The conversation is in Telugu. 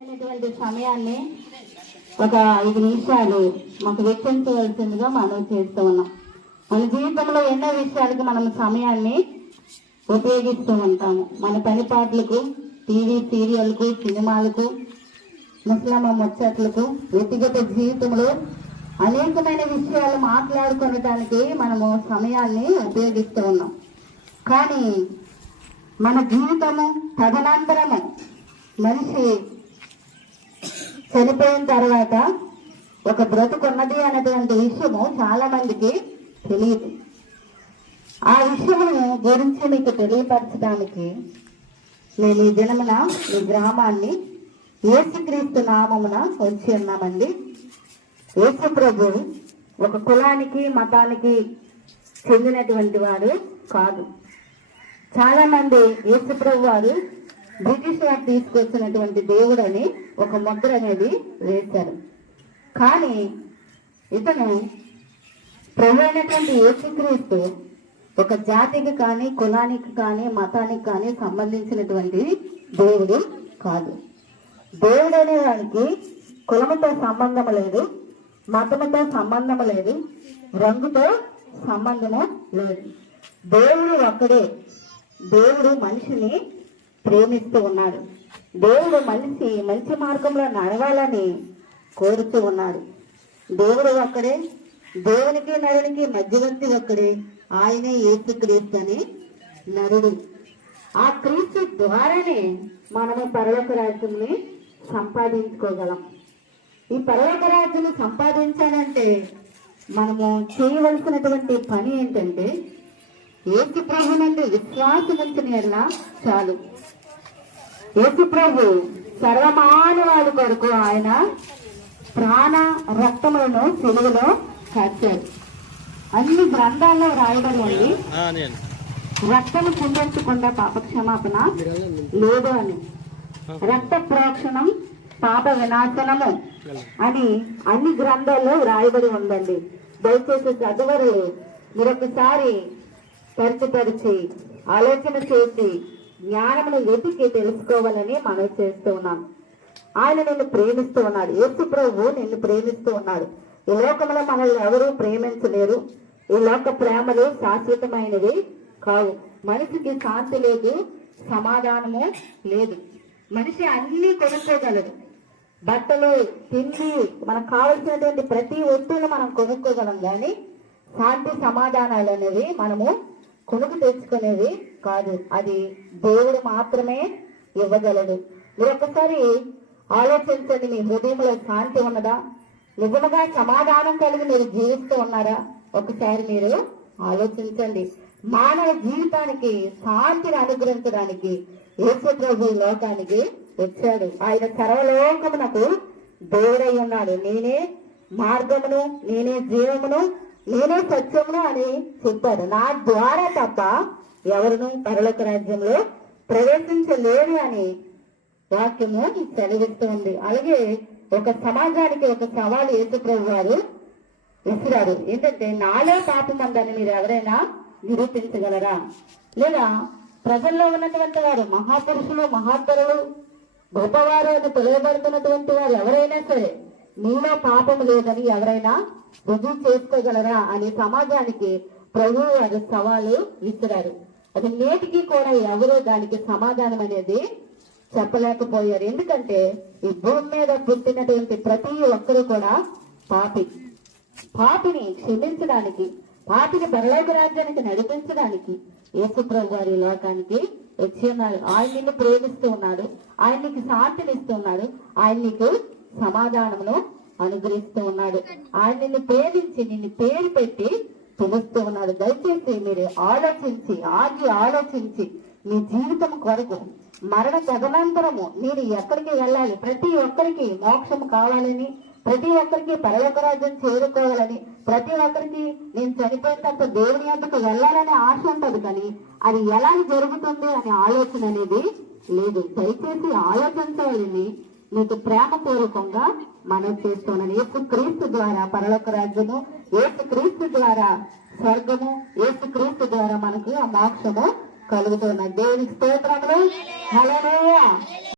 అనేటువంటి సమయాన్ని ఒక ఐదు నిమిషాలు మాకు వెచ్చించవలసిందిగా మనం చేస్తూ ఉన్నాం. మన జీవితంలో ఎన్నో విషయాలకు మనం సమయాన్ని ఉపయోగిస్తూ ఉంటాము. మన పని పాటలకు టీవీ సీరియల్కు సినిమాలకు ముస్లిం ముచ్చట్లకు వ్యక్తిగత జీవితంలో అనేకమైన విషయాలు మాట్లాడుకోవటానికి మనము సమయాన్ని ఉపయోగిస్తూ ఉన్నాం. కానీ మన జీవితము తదనంతరము మనిషి చనిపోయిన తర్వాత ఒక బ్రతుకున్నది అనేటువంటి విషయము చాలా మందికి తెలియదు. ఆ విషయము గురించి మీకు తెలియపరచడానికి నేను ఈ దినమున ఈ గ్రామాన్ని ఏసుక్రీస్తు నామమున వచ్చి ఉన్నామండి. యేసు ప్రభు ఒక కులానికి మతానికి చెందినటువంటి వారు కాదు. చాలామంది యేసు ప్రభు వారు బ్రిటిష్ వారు తీసుకొచ్చినటువంటి దేవుడు అని ఒక ముద్ర అనేది వేశారు. కానీ ఇతను ప్రభు అయినటువంటి యేసుక్రీస్తు ఒక జాతికి కానీ కులానికి కానీ మతానికి కానీ సంబంధించినటువంటి దేవుడు కాదు. దేవుడు అనే వానికి కులముతో సంబంధం లేదు మతముతో సంబంధం లేదు రంగుతో సంబంధము లేదు. దేవుడు ఒక్కడే. దేవుడు మనిషిని ప్రేమిస్తూ ఉన్నాడు. దేవుడు మనిషి మంచి మార్గంలో నడవాలని కోరుతూ ఉన్నాడు. దేవుడు ఒక్కడే దేవునికి నరునికి మధ్యవర్తి ఒక్కడే. ఆయనే యేసు అని నరుడు. ఆ క్రీస్తు ద్వారానే మనము పరలోక రాజ్యంని సంపాదించుకోగలం. ఈ పరలోక రాజ్యం సంపాదించాలంటే మనము చేయవలసినటువంటి పని ఏంటంటే యేసు ప్రభు నుండి విశ్వాసం ఉంచిన చాలు. యేసు ప్రభు సర్వమానవాడి కొరకు ఆయన ప్రాణ రక్తములను సెలవులో కట్టారు అన్ని గ్రంథాల్లో రాయబడి ఉంది. రక్తము చిందించకుండా పాప క్షమాపణ లేదు అని. రక్త ప్రోక్షణం పాప వినాశనము అని అన్ని గ్రంథాల్లో రాయబడి ఉందండి. దయచేసి చదువరు. మరొకసారి పరిచిపరిచి ఆలోచన చేసి జ్ఞానమును వెతికి తెలుసుకోవాలని మనం చేస్తూ ఉన్నాం ఆయన నిన్ను ప్రేమిస్తూ ఉన్నాడు. యేసు ప్రభు నిన్ను ప్రేమిస్తూ ఉన్నాడు. ఈ లోకంలో మనల్ని ఎవరూ ప్రేమించలేరు. ఈ లోక ప్రేమలు శాశ్వతమైనవి కావు. మనిషికి శాంతి లేదు సమాధానము లేదు. మనిషి అన్ని కొనుక్కోగలడు. బట్టలు తిండి మనకు కావలసినటువంటి ప్రతి వస్తువులు మనం కొనుక్కోగలం కానీ శాంతి సమాధానాలు అనేవి మనము కొనుక్కు తెచ్చుకునేది కాదు. అది దేవుడు మాత్రమే ఇవ్వగలడు. మీరు ఒక్కసారి ఆలోచించండి మీ హృదయంలో శాంతి ఉన్నదా? నిజముగా సమాధానం కలిగి మీరు జీవిస్తూ ఉన్నారా? ఒకసారి మీరు ఆలోచించండి. మానవ జీవితానికి శాంతిని అనుగ్రహించడానికి యేసు లోకానికి వచ్చాడు. ఆయన సర్వలోకమునకు దేవుడై ఉన్నాడు. నేనే మార్గమును నేనే జీవమును నేనే సత్యమును అని చెప్పాడు. నా ద్వారా తప్ప ఎవరును పరలోక రాజ్యంలో ప్రవేశించలేరు అని వాక్యము సెలవిస్తుంది. అలాగే ఒక సమాజానికి ఒక సవాలు యేసుప్రభు వారు విసిరారు. ఏంటంటే నాలో పాపం ఉందని మీరు ఎవరైనా నిరూపించగలరా? లేదా ప్రజల్లో ఉన్నటువంటి వారు మహాపురుషులు మహాత్తరులు గొప్పవారు అని పిలువబడుతున్నటువంటి వారు ఎవరైనా సరే నేను పాపం లేదని ఎవరైనా రుజువు చేసుకోగలరా అని సమాజానికి ప్రభు వారు సవాలు విసిరారు. అది నేటికి కూడా ఎవరు దానికి సమాధానం అనేది చెప్పలేకపోయారు. ఎందుకంటే ఈ భూమి మీద పుట్టినటువంటి ప్రతి ఒక్కరు కూడా పాపి. పాపిని క్షమించడానికి పాపిని పరలోక రాజ్యానికి నడిపించడానికి యేసుప్రభు వారి లోకానికి వచ్చి ఉన్నారు. ఆయన నిన్ను ప్రేమిస్తూ ఉన్నాడు. ఆయన నీకు శాంతిని ఆయన నీకు సమాధానమును అనుగ్రహిస్తూ ఉన్నాడు. ఆయన నిన్ను ప్రేమించి నిన్ను పేరు పెట్టి పిలుస్తూ ఉన్నాడు. దయచేసి మీరు ఆలోచించి ఆగి ఆలోచించి మీ జీవితం కొరకు మరణ తదనంతరము మీరు ఎక్కడికి వెళ్ళాలి? ప్రతి ఒక్కరికి మోక్షం కావాలని ప్రతి ఒక్కరికి పరలోకరాజ్యం చేరుకోవాలని ప్రతి ఒక్కరికి నేను చనిపోయిన దేవుని ఎందుకు వెళ్ళాలనే ఆశ ఉంటుంది కానీ అది ఎలా జరుగుతుంది అనే ఆలోచన అనేది లేదు. దయచేసి ఆలోచించవాలని మీకు ప్రేమపూర్వకంగా మనం చేస్తున్నాను. యేసు క్రీస్తు ద్వారా పరలోక రాజ్యము యేసు క్రీస్తు ద్వారా స్వర్గము యేసు క్రీస్తు ద్వారా మనకు ఆ మోక్షము కలుగుతున్నది. దేవునికి స్తోత్రములు. హల్లెలూయా.